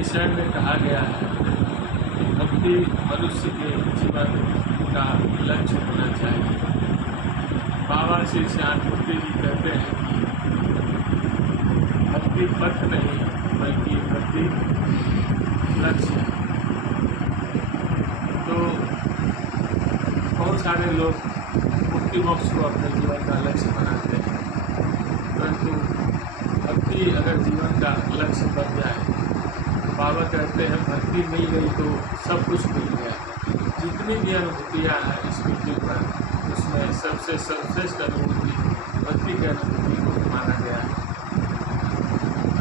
विषय में कहा गया है कि भक्ति मनुष्य के जीवन का लक्ष्य होना चाहिए। बाबा श्री श्याममूर्ति जी कहते हैं कि भक्ति पथ नहीं बल्कि भक्ति लक्ष्य है। तो बहुत सारे लोग मुक्ति मोक्ष को अपने जीवन का लक्ष्य बनाते हैं, परंतु भक्ति अगर जीवन का लक्ष्य बन जाए तो बाबा कहते हैं भक्ति मिल गई तो सब कुछ मिल गया। जितनी भी अनुभूतियाँ हैं इस पृथ्वी पर उसमें सबसे सर्वश्रेष्ठ अनुभूति भक्ति की अनुभूति को माना गया है।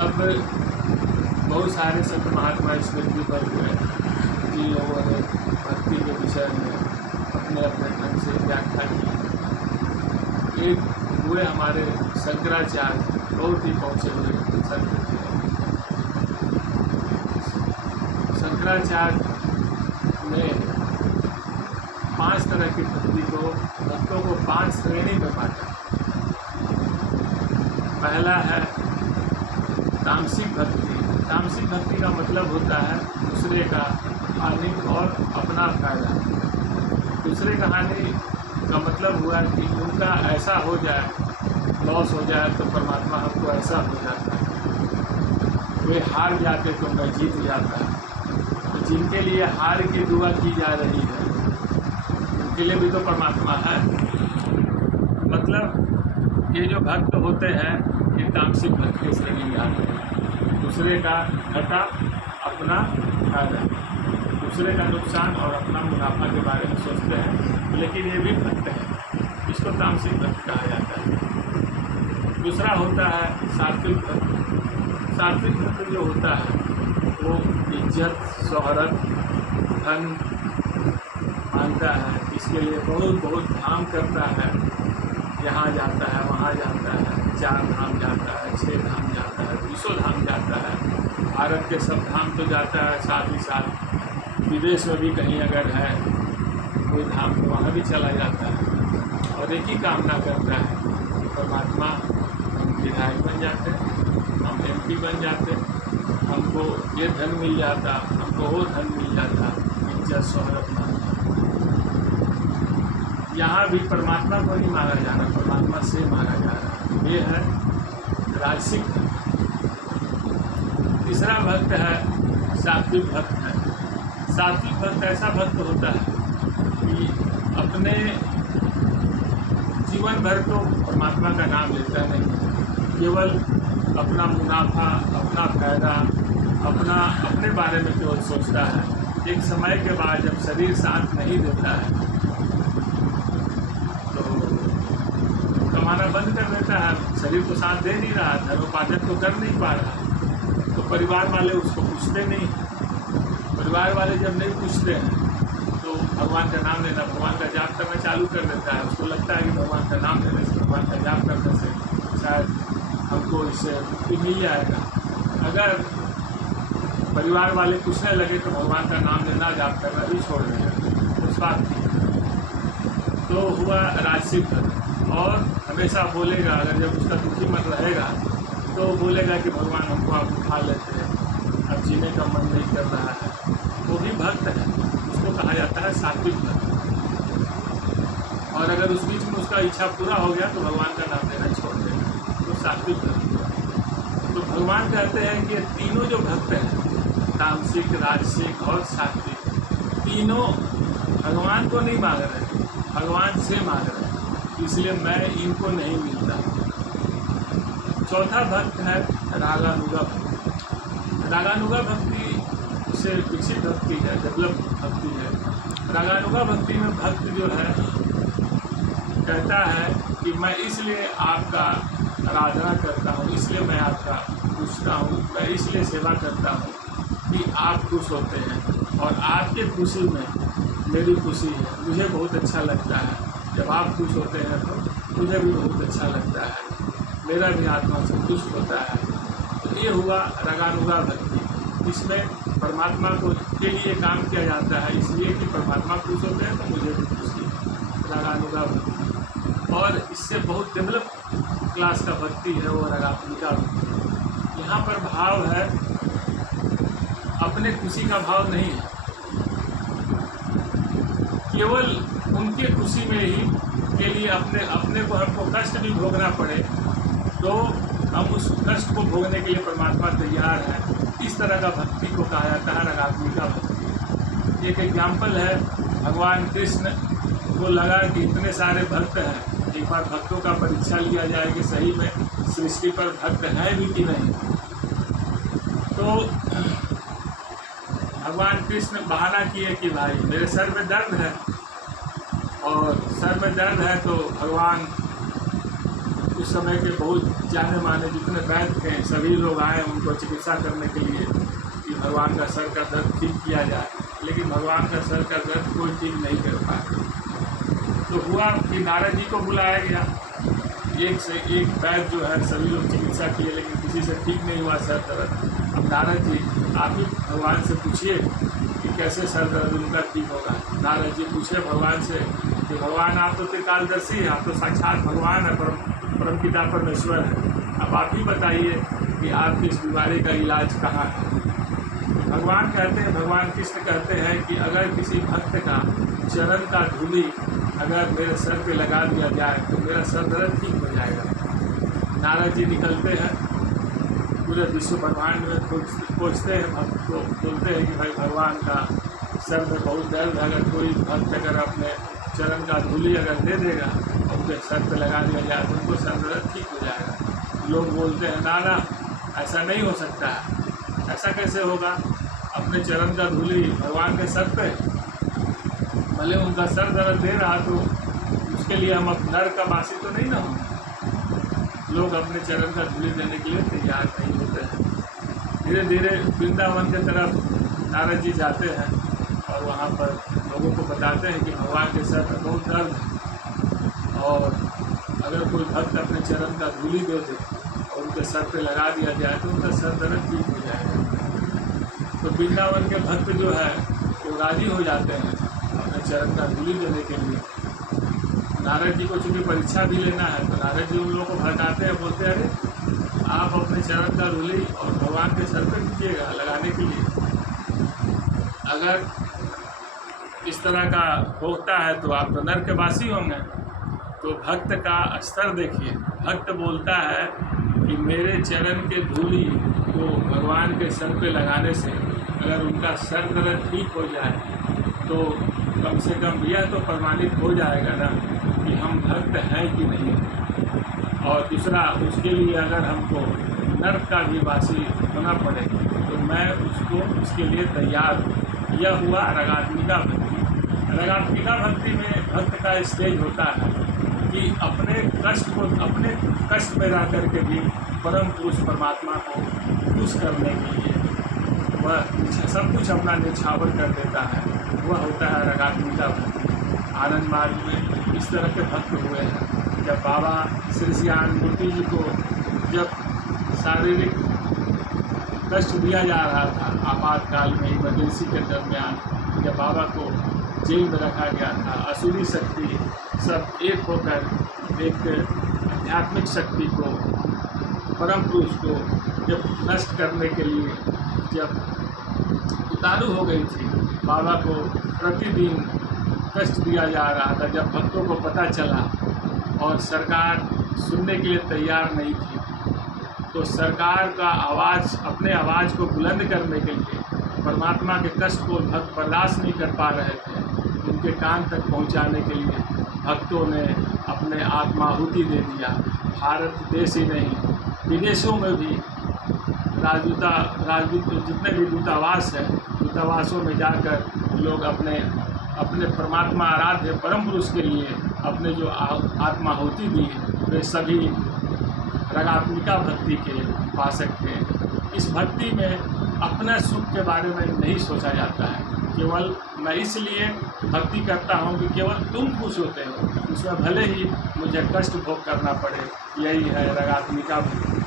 अब बहुत सारे संत महात्मा इस पृथ्वी पर हुए जिन लोगों ने भक्ति के विषय में अपने अपने ढंग से व्याख्या की। एक हुए हमारे शंकराचार्य, बहुत ही पहुँचे हुए संत थे। शंकराचार्य ने 5 तरह की भक्ति को भक्तों को 5 श्रेणी में बांटा। पहला है तामसिक भक्ति। तामसिक भक्ति का मतलब होता है दूसरे का हानि और अपना फायदा। दूसरे का हानि का मतलब हुआ कि उनका ऐसा हो जाए, लॉस हो जाए तो परमात्मा हमको ऐसा हो जाता है, वे हार जाते तो मैं जीत जाता। तो जिनके लिए हार की दुआ की जा रही है उनके लिए भी तो परमात्मा है। मतलब ये जो भक्त होते हैं ये तामसिक भक्त की श्रेणी में आते हैं। दूसरे का घाटा अपना फायदा, दूसरे का नुकसान और अपना मुनाफा के बारे में सोचते हैं, लेकिन ये भी भक्त है, इसको तामसिक भक्त कहा जाता है। दूसरा होता है सात्विक भक्त। सात्विक भक्त जो होता है वो इज्जत, शोहरत, धन मांगता है, इसके लिए बहुत धाम करता है, यहाँ जाता है, वहाँ जाता है, 4 धाम जाता है, 6 धाम जाता है, 200 धाम जाता है। भारत के सब धाम तो जाता है, साथ ही साथ विदेश में भी कहीं अगर है कोई धाम तो वहाँ भी चला जाता है और एक ही कामना करता है कि परमात्मा हम विधायक बन जाते, हम MP बन जाते, हमको ये धन मिल जाता, हमको वो धन मिल जाता, इज्जत शोहरत मांगता। यहाँ भी परमात्मा को नहीं मांगा जा रहा, परमात्मा से मांगा जा रहा। ये है राजसिक भक्त। तीसरा भक्त है सात्विक भक्त है। सात्विक भक्त ऐसा भक्त होता है कि अपने जीवन भर तो परमात्मा का नाम लेता नहीं, केवल अपना मुनाफा, अपना फायदा, अपने बारे में केवल सोचता है। एक समय के बाद जब शरीर साथ नहीं देता है तो कमाना बंद कर देता है। शरीर तो साथ दे नहीं रहा, धर्मोपार्जन तो कर नहीं पा रहा, तो परिवार वाले उसको पूछते नहीं। परिवार वाले जब नहीं पूछते हैं तो भगवान का नाम लेना, भगवान का जाप करना चालू कर देता है। उसको लगता है कि भगवान का नाम लेने से, भगवान का जाप करने से शायद हमको इससे मुक्ति मिल जाएगा। अगर परिवार वाले पूछने लगे तो भगवान का नाम लेना, जाप करना भी छोड़ देगा। उस बात तो हुआ राजसिक भक्त, और हमेशा बोलेगा, अगर जब उसका दुखी मन रहेगा तो बोलेगा कि भगवान हमको आप उठा लेते हैं, अब जीने का मन नहीं कर रहा है। वो भी भक्त है, उसको कहा जाता है सात्विक भक्त। और अगर उस बीच में उसका इच्छा पूरा हो गया तो भगवान का नाम लेना छोड़ देगा, तो सात्विक भक्त। तो भगवान कहते हैं कि ये तीनों जो भक्त हैं, तामसिक, राजसिक और सात्विक, तीनों भगवान को नहीं मांग रहे, भगवान से मांग रहे हैं, इसलिए मैं इनको नहीं मिलता। चौथा भक्त है रागानुगा भक्ति। रागानुगा भक्ति से विकसित भक्ति है, डेवलप भक्ति है। रागानुगा भक्ति में भक्त जो है कहता है कि मैं इसलिए आपका आराधना करता हूँ, इसलिए मैं आपका पूछता हूँ, मैं इसलिए सेवा करता हूँ कि आप खुश होते हैं और आपके खुशी में मेरी खुशी है। मुझे बहुत अच्छा लगता है जब आप खुश होते हैं, तो मुझे भी बहुत अच्छा लगता है, मेरा भी आत्मा संतुष्ट होता है। तो ये हुआ रागानुगा भक्ति। इसमें परमात्मा को के लिए काम किया जाता है, इसलिए कि परमात्मा खुश होते हैं तो मुझे भी खुशी है, रागानुगा भक्ति। और इससे बहुत डेवलप क्लास का भक्ति है वो रागानुगा भक्ति। यहाँ पर भाव है अपने खुशी का भाव नहीं है, केवल उनके खुशी में ही के लिए अपने को हमको कष्ट भी भोगना पड़े तो हम उस कष्ट को भोगने के लिए परमात्मा तैयार है। इस तरह का भक्ति को कहा जाता है रागात्मिका भक्ति। एक एग्जाम्पल है, भगवान कृष्ण को लगा कि इतने सारे भक्त हैं, एक बार भक्तों का परीक्षा लिया जाए कि सही में सृष्टि पर भक्त हैं भी कि नहीं। तो भगवान कृष्ण बहाना किए कि भाई मेरे सर में दर्द है, और सर में दर्द है तो भगवान उस समय के बहुत जाने माने जितने वैद्य थे सभी लोग आए उनको चिकित्सा करने के लिए कि भगवान का सर का दर्द ठीक किया जाए, लेकिन भगवान का सर का दर्द कोई ठीक नहीं कर पाया। तो हुआ कि नारद जी को बुलाया गया, एक से एक वैद्य जो है सभी लोग चिकित्सा किए लेकिन किसी से ठीक नहीं हुआ सर दर्द। अब नारद जी आप ही भगवान से पूछिए कि कैसे सर दर्द उनका ठीक होगा। नारद जी पूछे भगवान से कि भगवान आप तो त्रिकालदर्शी हैं, आप तो साक्षात भगवान है, परम पिता परमेश्वर है, अब आप ही बताइए कि आपकी इस बीमारी का इलाज कहाँ है। भगवान कहते हैं, भगवान कृष्ण कहते हैं कि अगर किसी भक्त का चरण का धूलि अगर मेरे सर पे लगा दिया जाए तो मेरा सर दर्द ठीक हो जाएगा। नारद जी निकलते हैं, पूरे विश्व ब्रह्मांड में खोजते हैं, भक्त को बोलते हैं कि भाई भगवान का सर में बहुत दर्द है, अगर कोई भक्त अगर अपने चरण का धूलि अगर दे देगा और उनके सर पे लगा दिया जाए तो उनको सर दर्द ठीक हो जाएगा। लोग बोलते हैं ना ना ऐसा नहीं हो सकता है, ऐसा कैसे होगा, अपने चरण का धूलि भगवान के सर पे, भले उनका सर दर्द दे रहा तो उसके लिए हम अब नर का वासी तो नहीं ना होंगे। लोग अपने चरण का धूलि देने के लिए तैयार नहीं होते हैं। धीरे धीरे वृंदावन की तरफ नारद जी जाते हैं और वहाँ पर लोगों को बताते हैं कि भगवान के सर में बहुत दर्द है और अगर कोई भक्त अपने चरण का धूलि दे दे और उनके सर पे लगा दिया जाए तो उनका सर दर्द ठीक हो जाएगा। तो वृंदावन के भक्त जो है वो राजी हो जाते हैं अपने चरण का धूलि देने के लिए। नारद जी को चूँकि परीक्षा भी लेना है तो नारद जी उन लोगों को भड़काते हैं, बोलते हैं अरे आप अपने चरण का धूलि और भगवान के सर पे दीजिएगा लगाने के लिए। अगर इस तरह का होता है तो आप तो नर के वासी होंगे। तो भक्त का स्तर देखिए, भक्त बोलता है कि मेरे चरण के धूलि को भगवान के सर पे लगाने से अगर उनका सर दर्द ठीक हो जाए तो कम से कम यह तो प्रमाणित हो जाएगा ना कि हम भक्त हैं कि नहीं। और दूसरा उसके लिए अगर हमको नर्क का भी वासी होना पड़े तो मैं उसके लिए तैयार हूँ। यह हुआ रागात्मिका भक्ति। रागात्मिका भक्ति में भक्त का स्टेज होता है कि अपने कष्ट में रह करके भी परम पुरुष परमात्मा को खुश करने के लिए वह सब कुछ अपना निछावर कर देता है। वह होता है रागात्मिका भक्ति। आनंद मार्ग में इस तरह के भक्त हुए हैं। जब बाबा श्री श्याममूर्ति जी को जब शारीरिक कष्ट दिया जा रहा था आपातकाल में, इमरजेंसी के दरमियान, जब बाबा को जेल में रखा गया था, असुरी शक्ति सब एक होकर एक आध्यात्मिक शक्ति को, परम पुरुष को जब नष्ट करने के लिए जब उतारू हो गई थी, बाबा को प्रतिदिन कष्ट दिया जा रहा था। जब भक्तों को पता चला और सरकार सुनने के लिए तैयार नहीं थी तो सरकार का आवाज़, अपने आवाज़ को बुलंद करने के लिए, परमात्मा के कष्ट को भक्त बर्दाश्त नहीं कर पा रहे थे, उनके कान तक पहुंचाने के लिए भक्तों ने अपने आत्माहुति दे दिया। भारत देश ही नहीं, विदेशों में भी राजदूत जितने भी दूतावास हैं, दूतावासों में जाकर लोग अपने परमात्मा आराध्य परम पुरुष के लिए अपने जो आत्माहुति दी वे सभी रागात्मिका भक्ति के उपासक थे। इस भक्ति में अपने सुख के बारे में नहीं सोचा जाता है, केवल मैं इसलिए भक्ति करता हूँ कि केवल तुम खुश होते हो, उसमें भले ही मुझे कष्ट भोग करना पड़े। यही है रागात्मिका भक्ति।